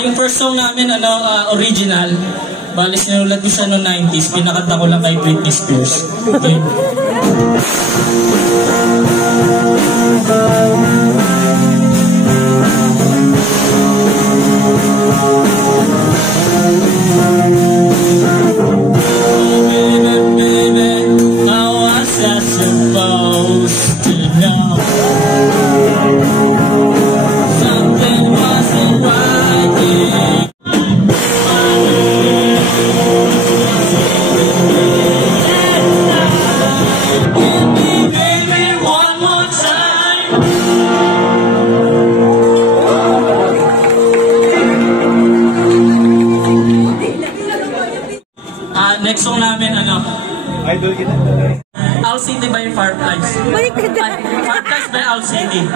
Yung first song namin, original. Bali, sinulat ko siya noong 90s. Pinakanta ko lang kay Britney Spears. Okay. Next song namin, Idol kita. Owl City by Fireflies. Fireflies by Owl City.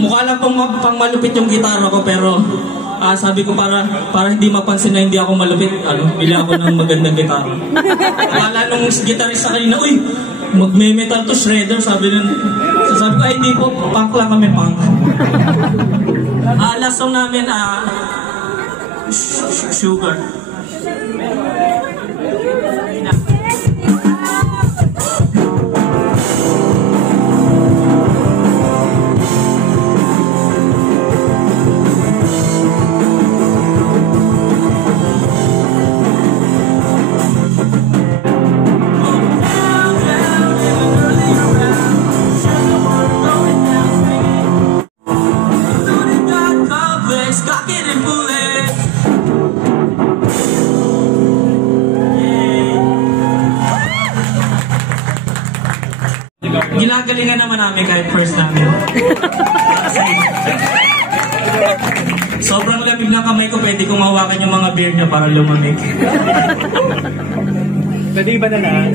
Mukha lang pang malupit yung gitara ko, pero sabi ko para hindi mapansin na hindi ako malupit, bili ako ng magandang gitara. Akala nung gitarista kanina, uy, magme-metal to, shredder, sabi ko, ay hindi po, punk lang kami, punk. Last song namin, Sugar. Ginagalingan naman namin kahit first namin. Sobrang lamig ng kamay ko, pwede kong hawakan yung mga beer niya para lumamig. Pwede ba na?